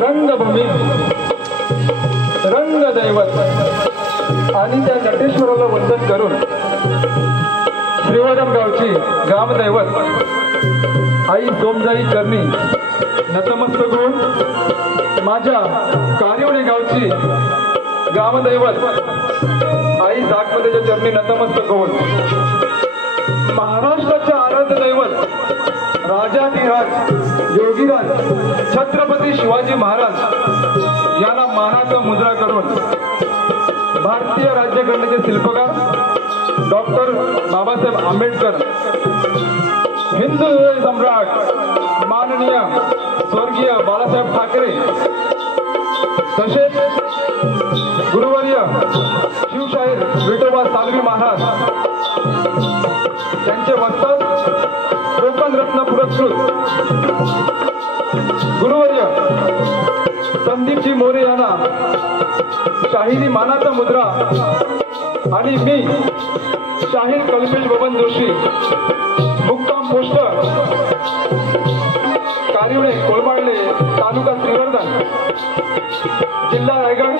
रंगभूमी रंगदैवत आणि त्या नटेश्वराला वंदन करून श्रीवर्धन गावची ग्रामदैवत आई सोमजाई चरणी नतमस्तक होऊन माझ्या कारिवणे गावची ग्रामदैवत आई जागमतेच्या चरणी नतमस्तक होऊन महाराष्ट्राच्या आराध्य दैवत राजाधिराज योगीराज छत्रपती शिवाजी महाराज यांना मानाचा मुद्रा करून भारतीय राज्यघटनेचे शिल्पकार डॉक्टर बाबासाहेब आंबेडकर, हिंदू सम्राट माननीय स्वर्गीय बाळासाहेब ठाकरे, तसेच गुरुवर्य शिवशाहीर विठोबा सालवी महाराज त्यांचे वस्ताद कोकण रत्न पुरस्कृत गुरुवर्य संदीपजी मोरे यांना शाहिरी मानाचा मुद्रा आणि मी शाहीर कल्पेश बबन जोशी मुक्काम पोस्ट कारिवणे कोळमाडले तालुका श्रीवर्धन जिल्हा रायगड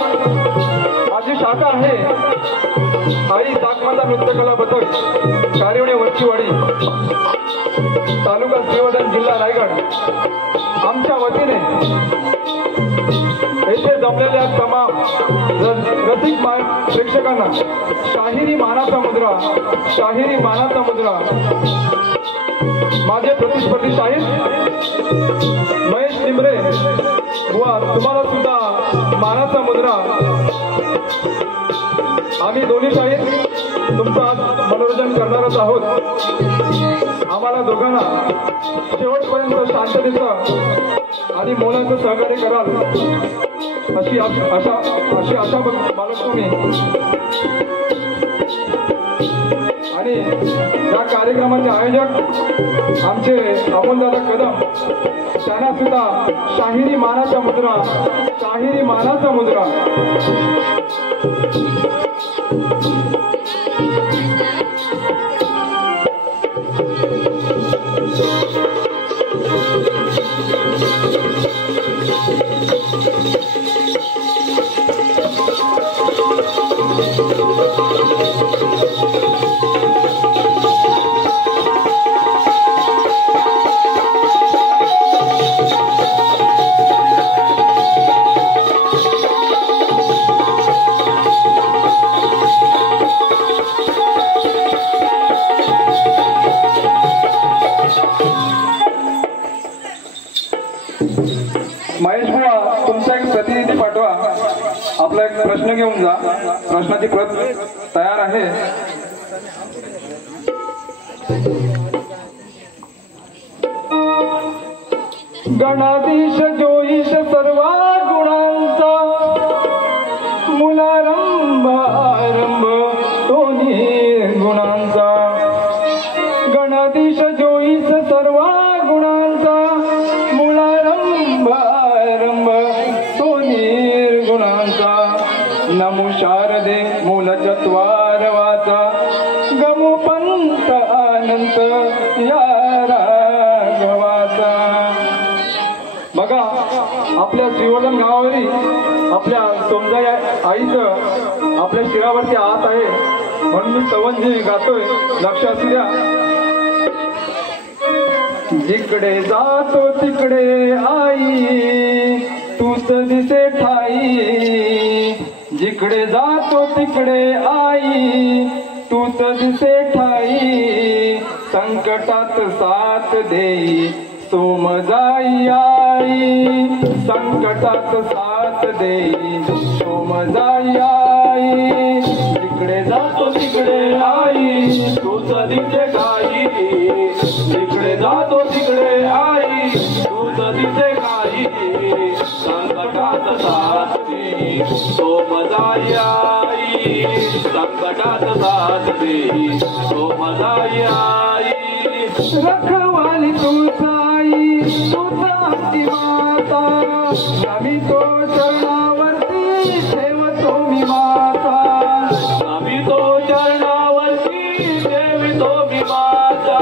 माझी शाखा आहे आई जागमाता नृत्यकला पथक कारिवणे वरचीवाडी तालुका श्रीवर्धन जिल्हा रायगड आमच्या वतीने येथे जमलेल्या तमाम रसिक प्रेक्षकांना शाहिरी मानाचा मुद्रा माझे प्रतिस्पर्धी शाहीर महेश टिंबरे बुवा तुम्हाला सुद्धा मानाचा मुद्रा। आम्ही दोन्ही शाहीर तुमचं आज मनोरंजन करणारच आहोत। आम्हाला दोघांना शेवटपर्यंत शांततेचं आणि मौनाचं सहकार्य कराल अशी आशा बाळगतो मी। आणि या कार्यक्रमाचे आयोजक आमचे अमोलदादा कदम, त्यांना सुद्धा शाहिरी मानाचा मुद्रा, शाहिरी मानाचा मुद्रा. महेश बुवा, तुमचा एक प्रतिनिधी पाठवा, आपला एक प्रश्न घेऊन जा. प्रश्नाची प्रत तयार आहे. गणाधीश जोईश सर्व गुणांचा, मुलारंभ आरंभ दोन्ही गुणांचा. गणाधीश जोईश सर्व गुणांचा, मुलारंभ आरंभ दोन्ही गुणांचा. नमो शारदे मूल चत्वार वाचा, गमो पंत अनंत या राघवाचा. बघा, आपल्या श्रीवर्धन गावावरी आपल्या सोमजाई आईचं आपल्या शिरावरती हात आहे म्हणून मी स्तवनजी गातोय, लक्ष असू द्या. जिकडे जातो तिकडे आई तूच दिसे ठाई. जिकडे जातो तिकडे आई तूच दिसे ठाई. संकटात साथ देई सोमजाई आई. संकटात साथ देई सोमजाई आई. जिकडे जातो तिकडे आई तूच दिसे ठाई. जिकडे जातो तिकडे आई तूच दिसे ठाई. संकटात साथ देई सोमजाई आई. संकटात साथ देई सोमजाई आई. रखवाली तूच आई तूच आमची माता. नमितो चरणावरती ठेवतो मी माता. नमितो चरणावरती ठेवतो मी माता.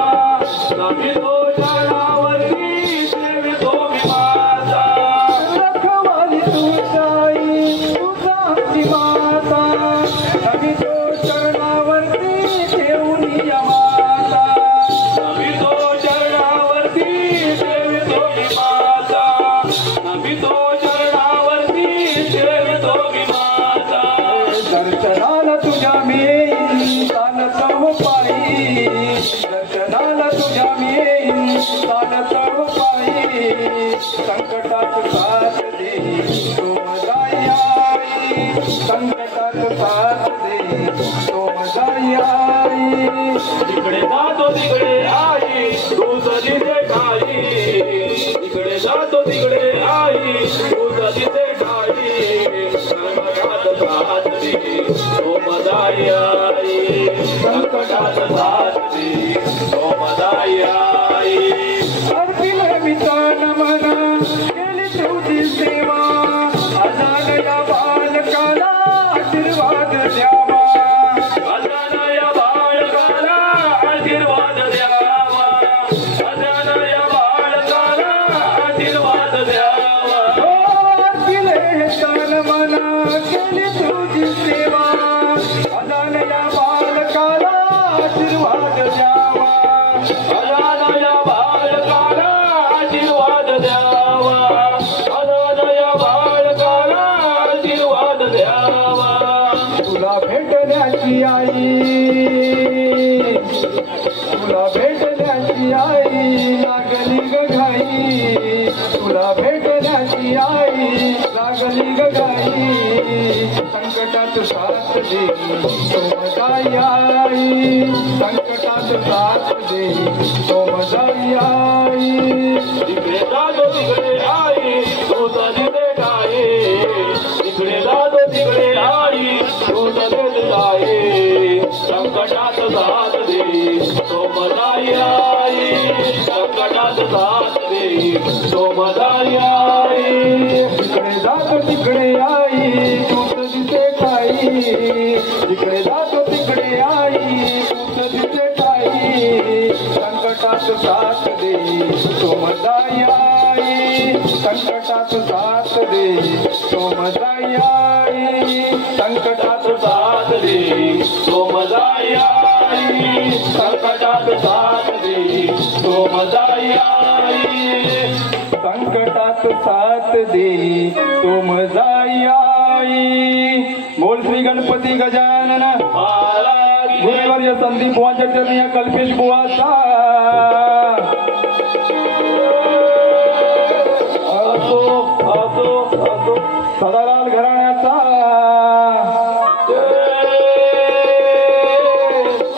नमितो चरणावरती ठेवतो मी माता. रखवाली तूच आई तूच आमची माता. नमितो चरणावरती ठेवून या माता. नमितो चरणावरती ठेवतो मी माता. नमितो चरणावरती ठेवतो मी माता. दर्शनाला तुझ्या मी येईन चालत हो पायी. दर्शनाला तुझ्या मी येईन चालत हो पायी. संकटात साथ देई सोमजाई आई. संकटात साथ देई सोमजाई आई. जिकडे जातो तिकडे आई तूच दिसे ठाई. जिकडे जातो तिकडे आई तूच दिसे ठाई. संकटात साथ देई सोमजाई आई. संकटात साथ देई सोमजाई आई. अर्पिले मी तन मन केली तुझी सेवा. अजान या बालकाला आशीर्वाद द्यावा. अजान या बालकाला आशीर्वाद द्यावा. अजान या बालकाला आशीर्वाद द्यावा. अर्पिले तन मन केली तुझी सेवा. अजान या बालकाला आशीर्वाद द्यावा. अजान या बालकाला आशीर्वाद द्यावा. अजान या बालकाला आशीर्वाद द्यावा. तुला भेटण्याची आई, तुला भेटण्याची आई लागली ग घाई. तुला भेटण्याची आई लागली ग घाई. संकटात साथ देई सोमजाई आई. संकटात साथ देई सोमजाई आई. जिकडे जातो तिकडे आई तूच दिसे ठाई. जिकडे जातो तिकडे आई तूच दिसे ठाई. संकटात साथ दे साथ देई सोमदाई आई जिकडे जातो तिकडे आई तूच दिसे ठाई जिकडे जातो तिकडे आई तूच दिसे ठाई संकटात साथ देई सोमदाई आई संकटात साथ देई सोमदाई आई संकटात साथ देई सोमदाई आई संकटात साथ देई सोमदाई आई संकटात साथ देई सोमदाई आई बोल श्री गणपती गजानन महाराज गुरुवर्य संदीप बुवांच्या चरणी या कल्पेश बुवाचा असो असो असो सदालाल घराण्याचा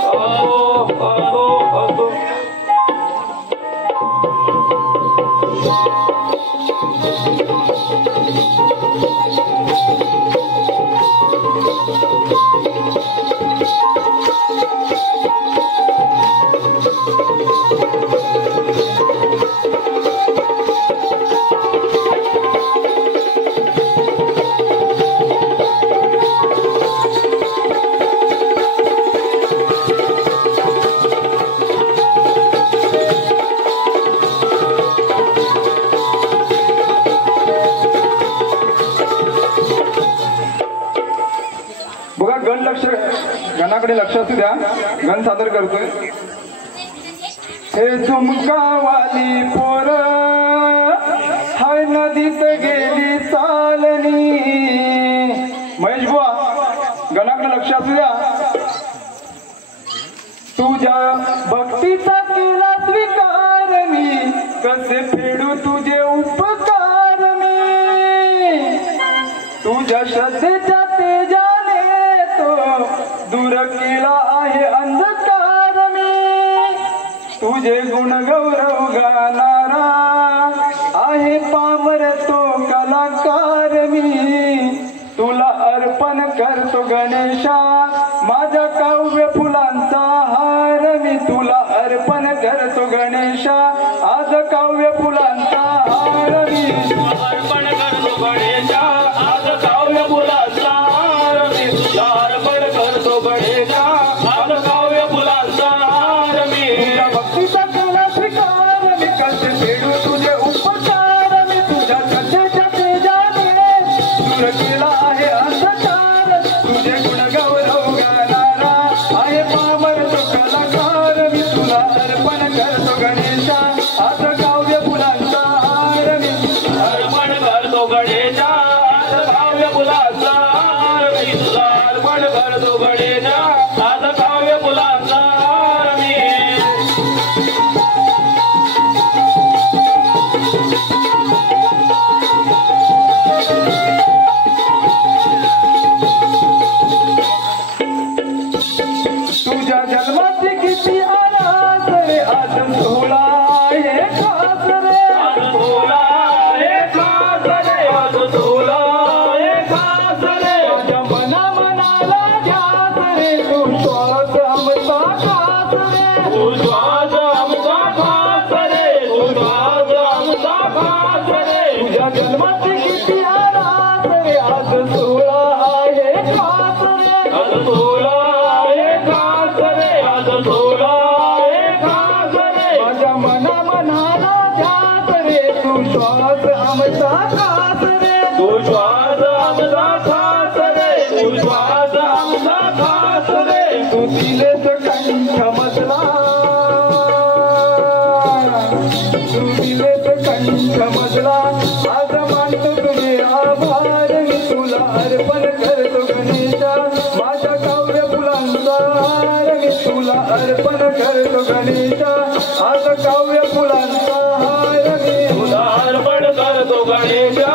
असो असो असो बघा गणाकडे लक्ष असू द्या गण सादर करतोय हे झुमकावाली पोर हाय नदीत गेली चालणी महेश बुवा गणाकडे लक्ष असू द्या तुझ्या भक्तीचा केला स्वीकार मी कसे फेडू तुझे उपकार मी तुझ्या श्रद्धेच्या तेजाने तो दूर केला आहे अंधकार मी तुझे गुण गौरव गाणारा आहे पामर तो कलाकार मी तुला अर्पण करतो गणेशा माझ्या काव्य फुलांचा हार मी तुला अर्पण करतो गणेशा आज काव्य फुलांचा हार मी अर्पण करतो गणेशा आज काव्य फुलांचा हार मी तुला अर्पण करतो गणेशा आज काव्य फुलांचा हार मी तुझ्या भक्तीचा केला स्वीकार मी कसे फेडू तुझे उपकार मी तुझ्या श्रद्धेच्या तेजाने दूर केला आहे अंधकार तुझे गुण गौरव गाणारा आहे पामर तो कलाकार मी तुला अर्पण करतो गणेशा आज काव्य फुलांचा हार मी अर्पण करतो गणेशा आज काव्य फुलांचा हार मी तुला अर्पण करतो गणेशा आज काव्य फुलांचा हार मी तुझ्या जन्माची किती आरास रे आज सोहळा आहे खास रे आज तुला हे खास रे आज तुला हे खास रे माझ्या मनाला ध्यास रे तू श्वास आमचा खास रे तू श्वास आमचा खास रे तू श्वास आमचा खास रे तुझ्या जन्माची किती आरास रे आज सोहळा आहे खास रे आज तुला हे खास रे आज तुला हे खास रे माझ्या मनाला ध्यास रे तू श्वास आमचा खास रे तू श्वास आमचा खास रे तू श्वास आमचा खास रे तू दिलेस कंठ मजला तू दिलेस कंठ मजला आज मानतो तुझे आभार मी तुला अर्पण करतो गणेशा माझ्या काव्य फुलांचा हार मी तुला अर्पण करतो गणेशा आज काव्य फुलांचा हार मी तुला अर्पण करतो गणेशा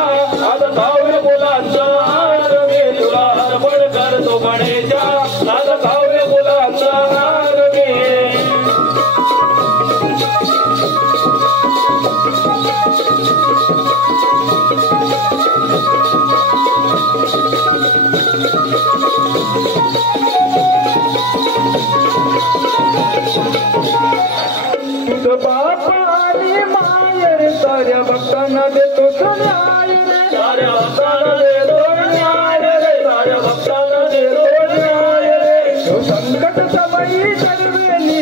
आज काव्य फुलांचा हार मी तुला अर्पण करतो गणेशा आज काव्य फुलांचा हार मी तुझ बाप आणि मा न्याय रे साऱ्या भक्तांना देतो तो न्याय रे साऱ्या भक्तांना देतो न्याय रे साऱ्या भक्तांना देतो न्याय रे तो संकट समयी सर्वेनी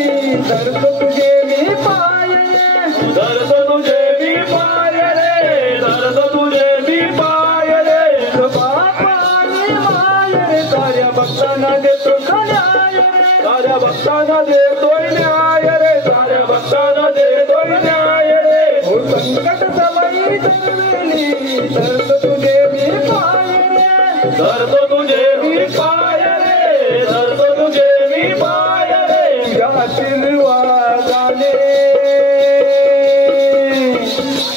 धरतो तुझे मी पाय रे धरतो तुझे मी पाय रे धरतो तुझे मी पाय रे तो बापानी माय रे साऱ्या भक्तांना देतो तो न्याय रे साऱ्या भक्तांना देतोय न्याय रे साऱ्या भक्तांना देतोय न्याय रे हो संकट समयी सर्वेनी धरतो तुझे मी पाय रे धरतो तुझे मी पाय रे धरतो तुझे मी पाय रे तुझ्या आशीर्वादाने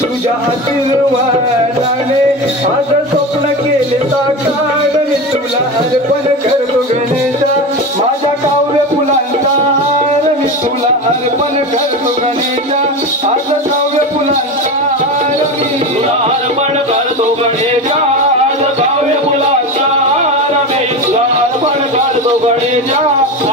तुझ्या आशीर्वादाने आज स्वप्न केले साकार मी तुला अर्पण करतो गणेशा माझ्या काव्य फुलांचा हार मी तुला अर्पण करतो गणेशा आज काव्य फुलांचा हार मी तुला अर्पण करतो गणेशा आज काव्य फुलाचा हार मी तुला अर्पण करतो गणेशा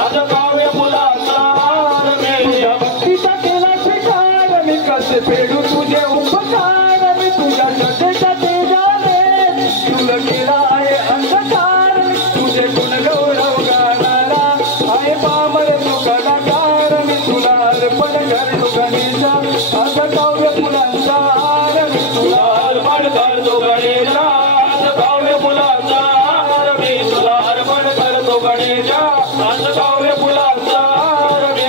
आज काव्य फुलाचा हार मी तुझ्या भक्तीचा केला स्वीकार मी कसे फेडू तुझे उपकार मी तुझ्या श्रद्धेच्या तेजाने तुला केला आहे अंधकार तुझे गुण गौरव गाणारा आहे पामर तू कलाकार मी तुला अर्पण करतो गणेशा आज काव्य फुलांचा हार मी तुला अर्पण करतो गणेशा आज काव्य फुलाचा हार मी तुला अर्पण करतो गणेशा आज काव्य फुलाचा हार मी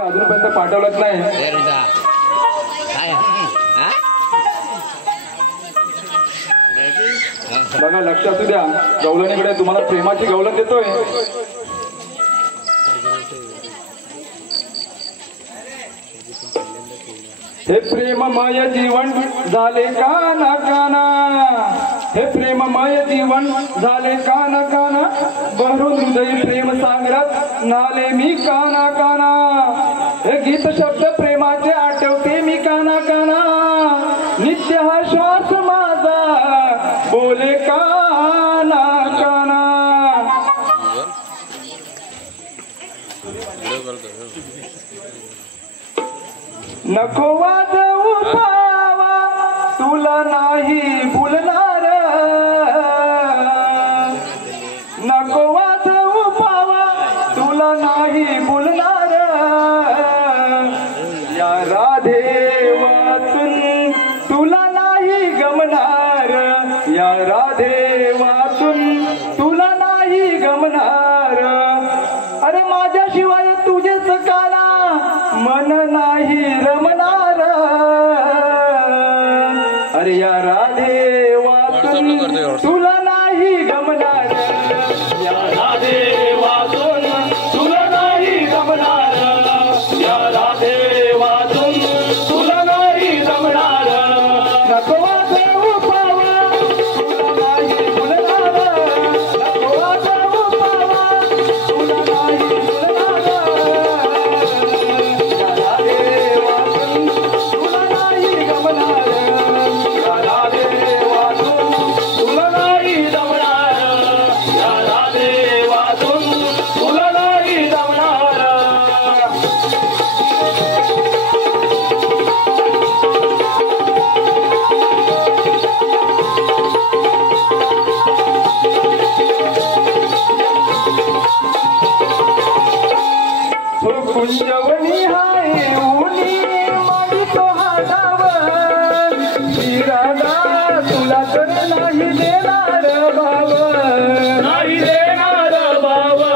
अजूनपर्यंत पाठवलंच नाही बघा लक्ष असू द्या गवलणीकडे तुम्हाला प्रेमाची गवलन देतोय हे प्रेममय जीवन झाले काना काना हे प्रेममय जीवन झाले काना काना भरून हृदय प्रेम सागरात नाले मी काना काना हे गीत शब्द प्रेमाचे आठवते मी काना काना नित्य हा श्वास माझा बोले काना काना नको वाजवू पावा तुला नाही भुलणार नको वाजवू पावा तुला नाही भुलणार या राधे वाचून तुला नाही गमणार या राधे वाचून तुला नाही गमणार अरे माझ्याशिवाय तुझेच काना मन नाही रमणार अरे या राधे वाचून तुला नाही गमणार या राधे वाचून तुला नाही गमणार या राधे वाचून तुला नाही गमणार नको वाजवू पावा तुला नाही भुलणार नको वाजवू पावा तुला नाही भुलणार या राधे वाचून तुला नाही गमणार या राधे वाचून तुला नाही जमणार या राधे वाचून तुला नाही जमणार हो कुंजवनी हाय उनी मागतो हाडाव श्रीराधा तुला तर नाही देणार भाव नाही देणार बाबा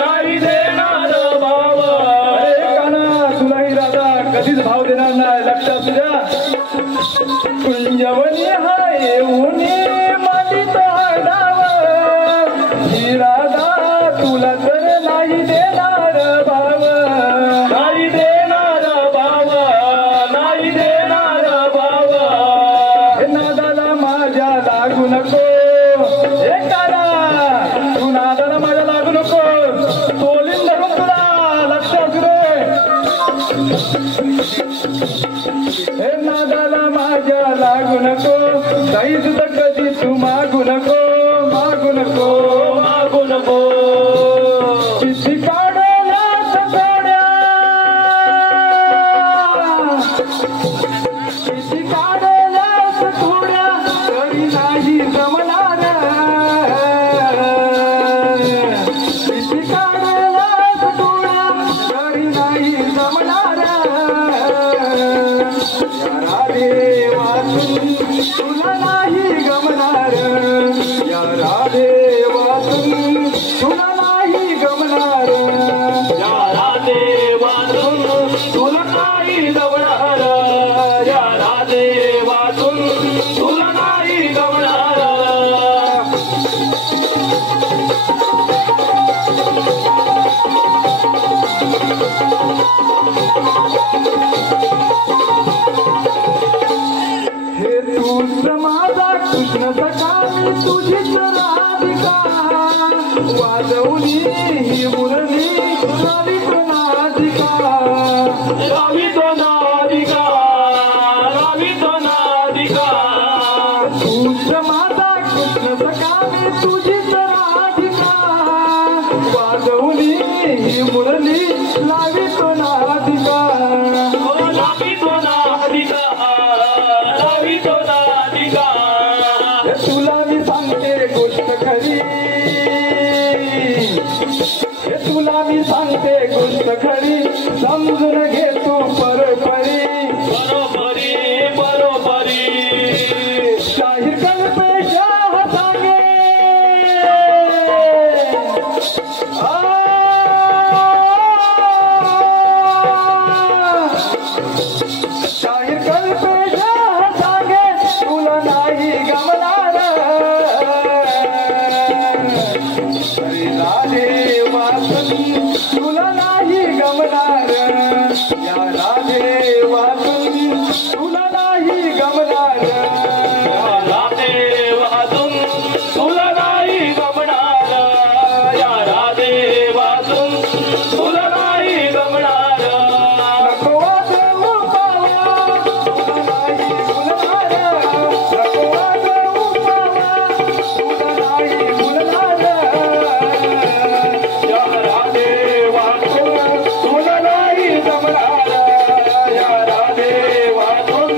नाही देणार बाबा अरे काना तुलाही राधा कधीच भाव देणार नाही लक्षात द्या कुंजवनी हाय उनी मागतो हाडाव श्रीराधा तुला तर नाही देणार भाव नाही देणार बाबा नाही देणार बाबा हे नादाला माझ्या लागू नको हे काना तू नादाला माझ्या लागू नको तोलीन धरून तुला लक्ष असू दे हे नादाला माझ्या लागू नको काही सुद्धा कधी सकाळी तुझीच राधिका वाजवली ही मुरली लावी तो नादिका लावी तो नादिका लावी तो नादिका तुझ माझा कृष्ण सकाळी तुझीच राधिका वाजवली ही मुरली लावी तो नादिका लावी तो नादिका लावी तो नादिका तुला मी सांगते गोष्ट खरी तुला मी सांगते गोष्ट खरी समजून घे तू बरोबरी बरोबरी बरोबरी शाहीर कल्पेशा सांगे शाहीर कल्पेशा सांगे तुला नाही गमणार राधे वाचून तुला नाही गमणार या राधे वाचून तुला नाही गमणार राधे वाजून तुला नाही गमणार या राधे वाजून तुला नाही गमणार नको वाजवू पावा तुला नाही भुलणार नको वाजवू पावा तुला नाही भुलणार या राधे वाजून तुला नाही गमणार या राधे वाजून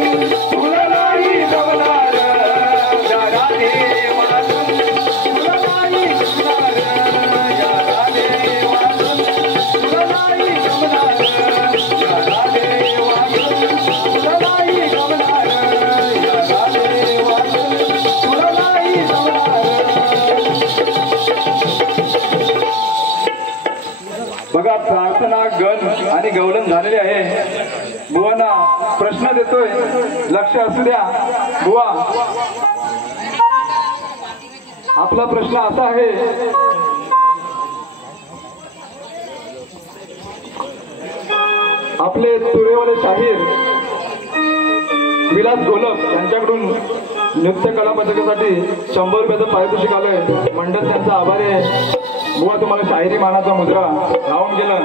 तुला नाही गमणार या राधे वाचून तुला नाही गमणार या राधे वाचून तुला नाही गमणार या राधे वाचून तुला नाही गमणार या राधे वाचून तुला नाही गमणार. बघा प्रार्थना गण आणि गवलन झालेली आहे. बुवांना प्रश्न देतोय, लक्ष असू द्या. बुवा, आपला प्रश्न असा आहे, आपले तुरेवाले शाहीर विलास गोलक यांच्याकडून नृत्य कला पथकासाठी 100 रुपयाचं पारितोषिक आलंय. मंडळ त्यांचा आभारी आहे. बुवा, तुम्हाला शाहिरी मानाचा मुद्रा राहून गेलं.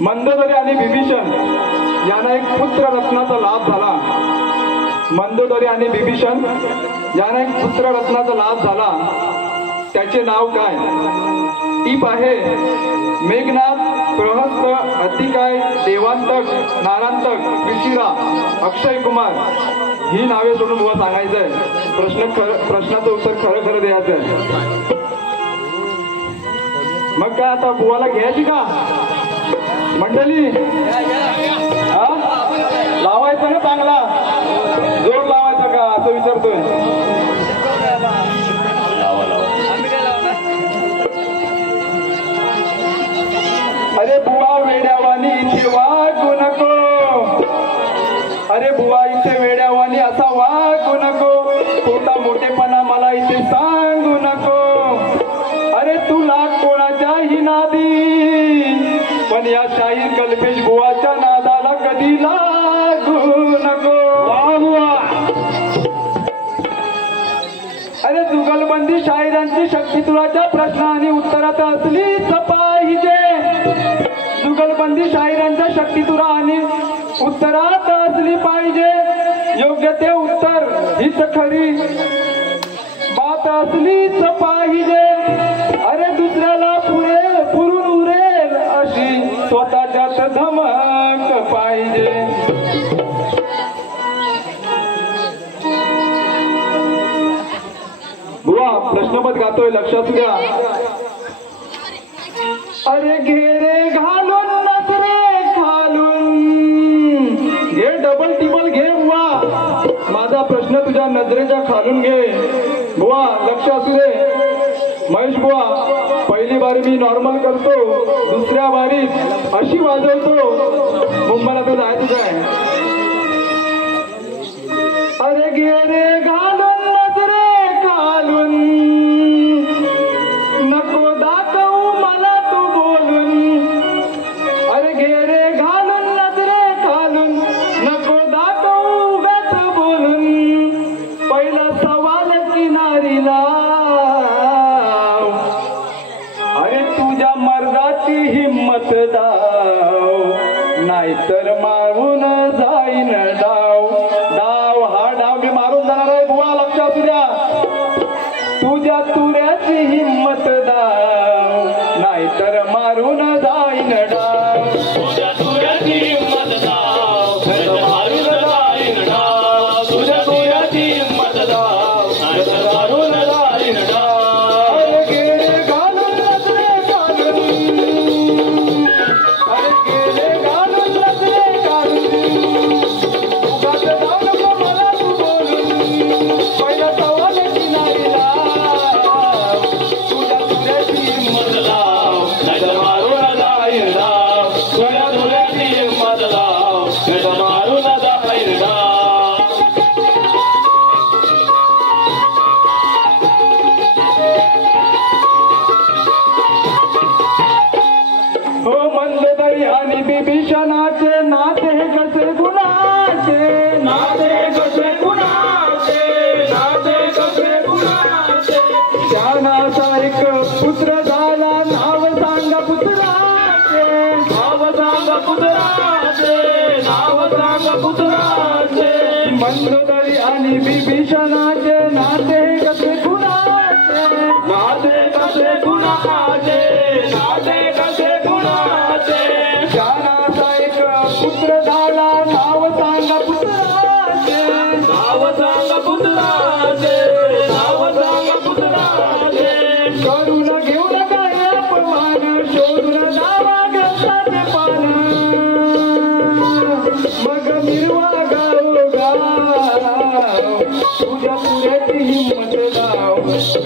मंदोदरी आणि बिभीषण यांना एक पुत्र रत्नाचा लाभ झाला. मंदोदरी आणि बिभीषण यांना एक पुत्र रत्नाचा लाभ झाला. त्याचे नाव काय? टीप आहे मेघनाथ, प्रहस्त, अतिकाय, देवांतक, नारांतक, विशिरा, अक्षय कुमार. ही नावे सोडून बुवा सांगायचंय. प्रश्नाचं उत्तर खरं खरं द्यायचंय. मग काय आता बुवाला घ्यायची का मंडळी? हा, लावायचं ना चांगला जोर लावायचा का असं विचारतोय. अरे बुवा वेड्यावानी इथे वागू नको. अरे बुवा इथे वेड्यावानी असा वागू नको. खोटा मोठेपणा मला इथे सांगू नको. अरे तुला कोणाच्याही नादी, पण या शाहीर कल्पेश बुवाच्या नादाला कधी लागू नको. अरे जुगलबंदी शाहिरांची शक्ती तुलाच्या प्रश्न आणि उत्तरात असलीच पाहिजे. जुगलबंदी शाहिरांच्या शक्ती तुला आणि उत्तरात असली पाहिजे. योग्य ते उत्तर हीच खरी बात असलीच पाहिजे. अरे दुसऱ्याला पुरून उरेल अशी स्वतःच्यात धमक पाहिजे. बुवा प्रश्नपद गातोय, लक्षात द्या. अरे घेरे घालून नजरे खालून घे, डबल टिबल घे बुवा. माझा प्रश्न तुझ्या नजरेच्या खालून घे. बुवा लक्ष असू दे. महेश बुवा, पहिली बारी मी नॉर्मल करतो, दुसऱ्या बारीत अशी वाजवतो. मुंबईला तर जायचं आहे. अरे घेरे घालून नजरे खालून नको दाखवू मला तू बोलून. अरे घेरे घालून नजरे खालून नको दाखवू उगाच बोलून. जाणार आहे बुवा, लक्ष असू द्या. तुझ्या तुऱ्याची हिम्मत दाव, नाहीतर मारून जाईन डाव. तुझ्या तुऱ्याची हिंमत दाव, नाहीतर मारून जाईन डाव. तुझ्या तुऱ्याची हिंमत दाव, नाहीतर मारून जाईन डाव. अरे गेले घालून लचले घालून, अरे गेले घालून लचले घालून, उगाच जाऊ नको मला तू बोलून, पहिला सवाल किनारीला. तुझ्या तुऱ्याची हिम्मत लाव, नाहीतर मारून जाईन डाव. तुझ्या तुऱ्याची हिंमत लाव, नाहीतर मारून जाईन डाव. हो मंददरी आणि बिभीषणाचे नाते कसे गुणाचे, नाते कसे गुणाचे, नाते कसे गुणाचे. त्यानाचा एक पुत्र झाला, नाव सांगा पुत्राचे. नाव सांग पुत्राचे, नाव सांग पुत्राचे. मंददरी आणि बिभीषणाचे नाते कसे गुणाचे, नाते कसे गुणाचे, नाते कसे गुणाचे. त्यानाचा एक पुत्र झाला, नाव सांगा पुत्राचे. नाव सांग पुत्राचे, नाव सांग पुत्राचे. करून घेऊ नका अपमान, शोधून जावा ग्रंथाचे पान. मग मिरवा गाव, तुझ्या पुऱ्याची हिम्मत दाव,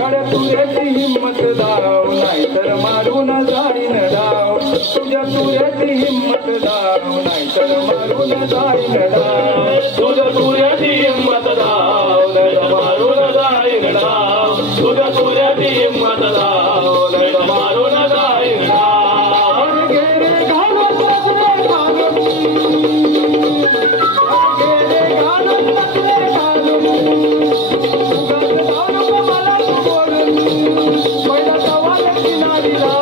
गड्या तुझ्याची हिम्मत दाव, नाहीतर मारून जाईन डाव. तुझ्या तुऱ्याची हिम्मत दाव, नाहीतर मारून जाईन डाव. तुझ्या तुऱ्याची हिंमत दाव, नाहीतर मारून जाईन डाव. तुझ्या तुऱ्याची हिंमत दाव, नाहीतर मारून जाईन डाव. अरे गेले घालून लचले घालून, अरे गेले घालून लचले घालून, उगाच जाऊ नको मला तू बोलून, पहिला सवाल किनारीला.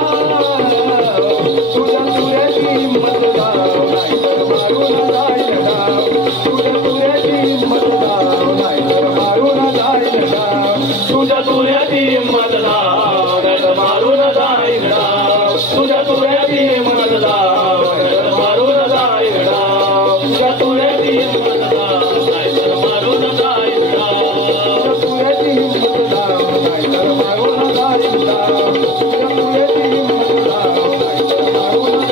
तुझ्या तुऱ्याची हिम्मत दाव, नाहीतर मारून जाईन डाव. तुझ्या तुऱ्याची हिम्मत दाव, नाहीतर मारून जाईन डाव. तुझ्या तुऱ्याची हिंमत दाव, नाहीतर मारून जाईन डाव. तुझ्या तुऱ्याची हिंमत दाव, नाहीतर मारून जाईन डाव. तुझ्या तुऱ्याची हिंमत दाव, नाहीतर मारून जाईन डाव. तुझ्याची हिम्मत दाव, नाहीतर मारून जाईन डाव. तुझ्याची हिम्मत दाव, नाहीतर मारून जाईन.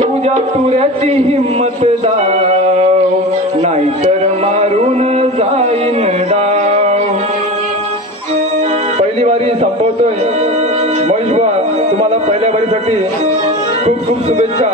तुझ्या तुऱ्याची हिम्मत दाव, नाहीतर मारून जाईन डाव. पहिली वारी संपवतोय. महेश बुवा, तुम्हाला पहिल्या वारीसाठी खूप खूप शुभेच्छा.